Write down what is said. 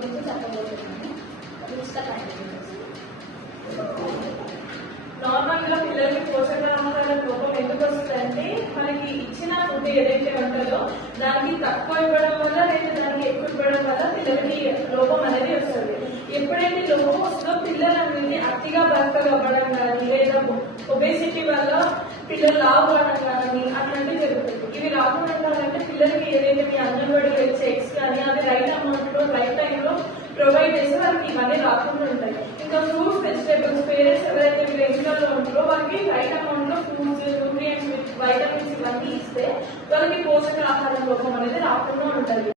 గురించి చెప్పబోతున్నాను. నార్మల్ గా పిల్లలకి పోషకాహార లోపం ఎందుకు వస్తుందంటే మనకి ఇచ్చిన ఫుడ్ ఏదైతే ఉంటుందో దానికి తక్కువ ఇవ్వడం వల్ల లేదా దానికి ఎక్కువ ఇవ్వడం వల్ల పిల్లలకి లోపం అనేది వస్తుంది. ఎప్పుడైతే లోపం వస్తుందో పిల్లలు అనేది అతిగా బక్కగా అవ్వడం కానీ లేదా ఒబేసిటీ వల్ల పిల్లలు లావు అవ్వడం కానీ అట్లాంటివి జరుగుతుంది. ఇవి రాకుండా ఉండాలంటే పిల్లలకి ఏదైతే మీ అంగన్వాడీ చెక్స్ కానీ అది రైట్ అమౌంట్ లో రైట్ టైంలో ప్రొవైడ్ చేస్తే వాళ్ళకి ఇవన్నీ రాకుండా ఉంటాయి. ఇంకా ఫ్రూట్స్ వెజిటేబుల్స్ పేరెంట్స్ ఎవరైతే వెజిటబుల్ ఉంటారో వాళ్ళకి రైట్ అమౌంట్ లో ఫ్రూట్స్ న్యూట్రియంట్స్ వైటమిన్స్ ఇవన్నీ ఇస్తే వాళ్ళకి పోషకాహార లోపం అనేది రాకుండా ఉంటుంది.